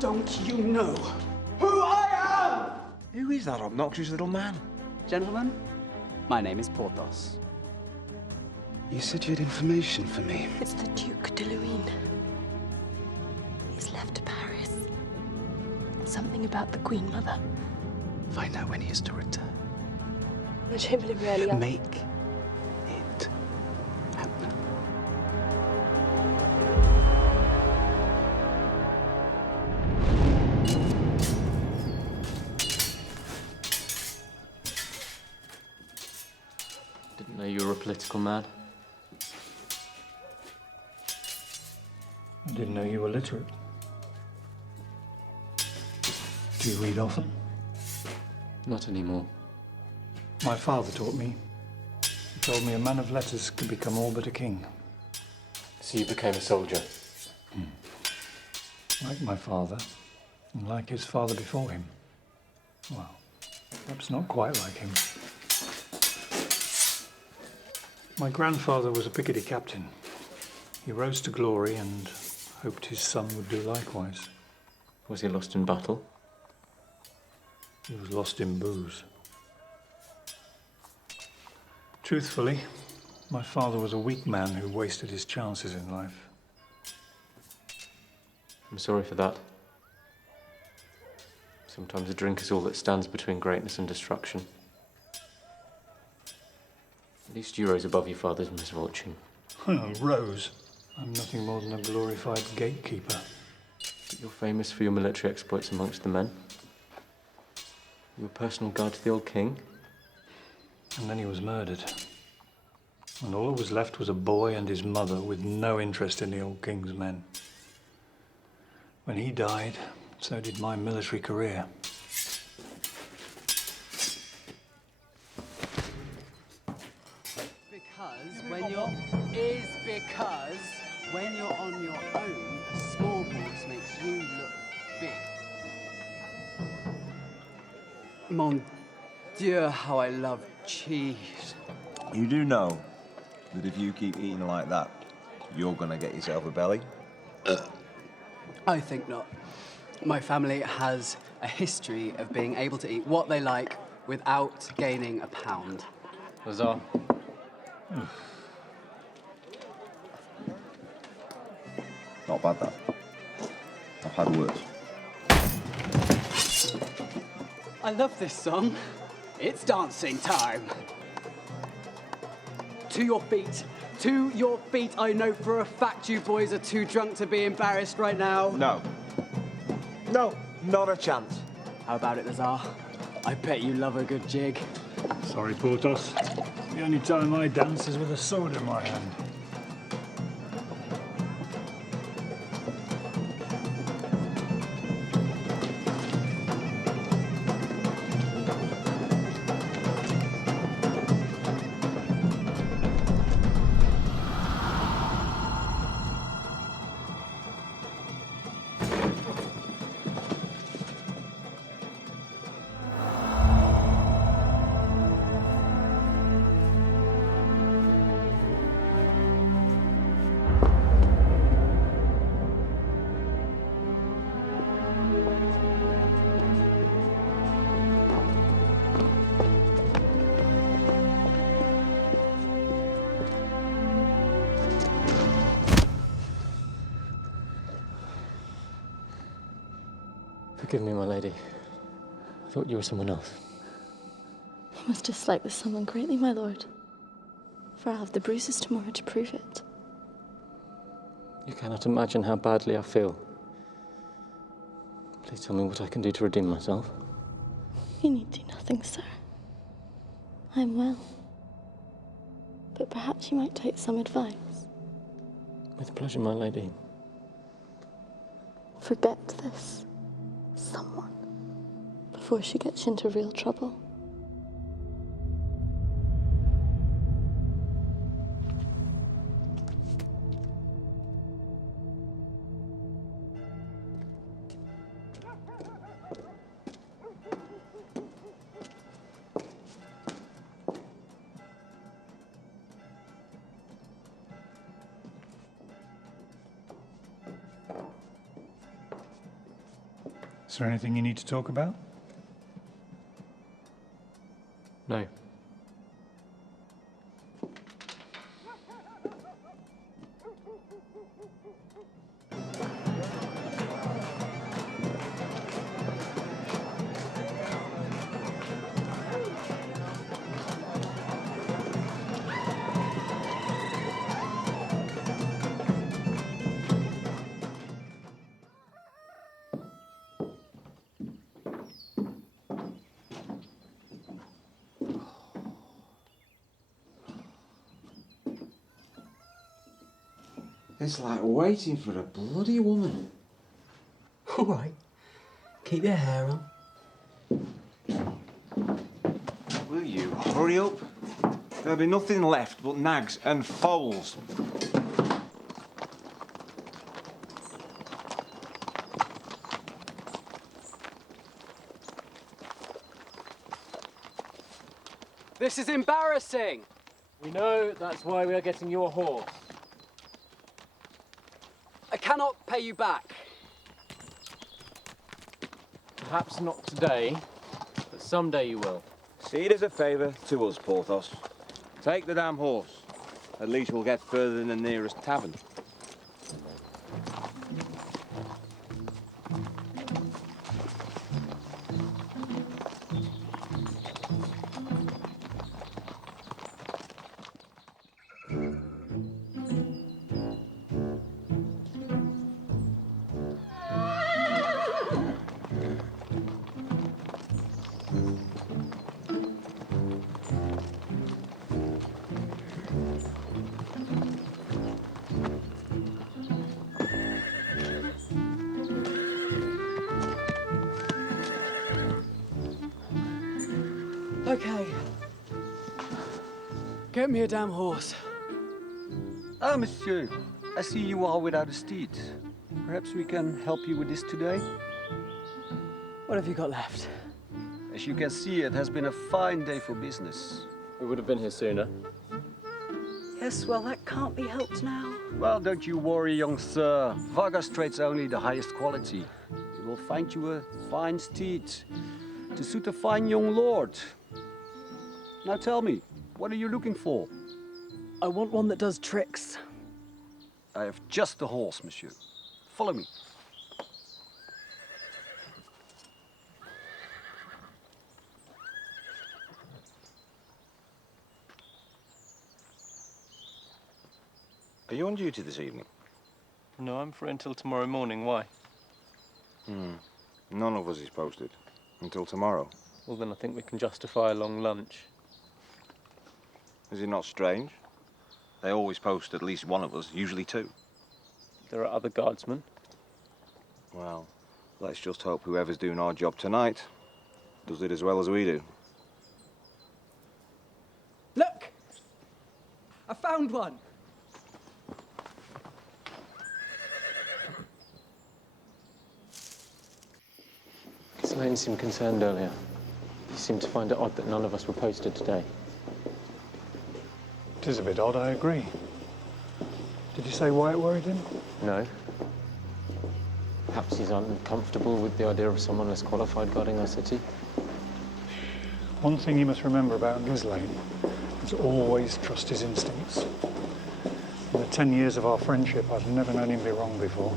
Don't you know who I am? Who is that obnoxious little man? Gentlemen, my name is Porthos. You said you had information for me. It's the Duke de Luynes. He's left Paris. Something about the Queen Mother. Find out when he is to return. The Chamberlain really are. Make it happen. Didn't know you were a political man. I didn't know you were literate. Do you read often? Not anymore. My father taught me. He told me a man of letters could become all but a king. So you became a soldier? Like my father, and like his father before him. Well, perhaps not quite like him. My grandfather was a Picardy captain. He rose to glory and hoped his son would do likewise. Was he lost in battle? He was lost in booze. Truthfully, my father was a weak man who wasted his chances in life. I'm sorry for that. Sometimes a drink is all that stands between greatness and destruction. At least you rose above your father's misfortune. Rose. I'm nothing more than a glorified gatekeeper. But you're famous for your military exploits amongst the men. You were personal guard to the old king. And then he was murdered. And all that was left was a boy and his mother with no interest in the old king's men. When he died, so did my military career. Because when you're on your own, a small horse makes you look big. Mon Dieu, how I love cheese. You do know that if you keep eating like that, you're gonna get yourself a belly? I think not. My family has a history of being able to eat what they like without gaining a pound. Huzzah. Not bad, that. I've had worse. I love this song. It's dancing time. To your feet. To your feet. I know for a fact you boys are too drunk to be embarrassed right now. No. No, not a chance. How about it, Lazar? I bet you love a good jig. Sorry, Porthos. The only time I dance is with a sword in my hand. Forgive me, my lady. I thought you were someone else. You must dislike this someone greatly, my lord. For I'll have the bruises tomorrow to prove it. You cannot imagine how badly I feel. Please tell me what I can do to redeem myself. You need do nothing, sir. I'm well. But perhaps you might take some advice. With pleasure, my lady. Forget this someone before she gets into real trouble. Is there anything you need to talk about? No. It's like waiting for a bloody woman. All right. Keep your hair on. Will you hurry up? There'll be nothing left but nags and foals. This is embarrassing. We know that's why we are getting your horse. I cannot pay you back. Perhaps not today, but someday you will. See it as a favour to us, Porthos. Take the damn horse. At least we'll get further than the nearest tavern. Okay. Get me a damn horse. Ah, monsieur, I see you are without a steed. Perhaps we can help you with this today? What have you got left? As you can see, it has been a fine day for business. We would have been here sooner. Yes, well, that can't be helped now. Well, don't you worry, young sir. Vargas trades only the highest quality. He will find you a fine steed to suit a fine young lord. Now tell me, what are you looking for? I want one that does tricks. I have just the horse, monsieur. Follow me. Are you on duty this evening? No, I'm free until tomorrow morning. Why? None of us is posted. Until tomorrow. Well, then I think we can justify a long lunch. Is it not strange? They always post at least one of us, usually two. There are other guardsmen. Well, let's just hope whoever's doing our job tonight does it as well as we do. Look! I found one! Slane seemed concerned earlier. He seemed to find it odd that none of us were posted today. It is a bit odd, I agree. Did you say why it worried him? No. Perhaps he's uncomfortable with the idea of someone less qualified guarding our city. One thing you must remember about Ghislaine is always trust his instincts. In the 10 years of our friendship, I've never known him be wrong before.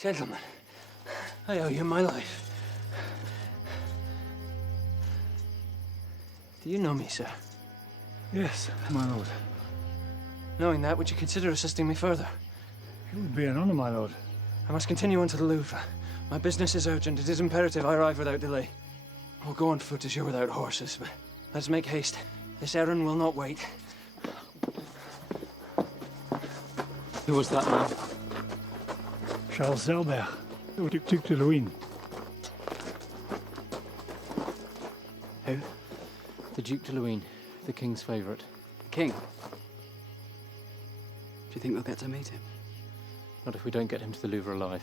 Gentlemen, I owe you my life. Do you know me, sir? Yes, my lord. Knowing that, would you consider assisting me further? It would be an honor, my lord. I must continue on to the Louvre. My business is urgent. It is imperative I arrive without delay. We'll go on foot as you're without horses, but let's make haste. This errand will not wait. Who was that man? Charles Zelbert, Duke de Luynes. Who? The Duke de Luynes, the king's favourite. The king? Do you think we'll get to meet him? Not if we don't get him to the Louvre alive.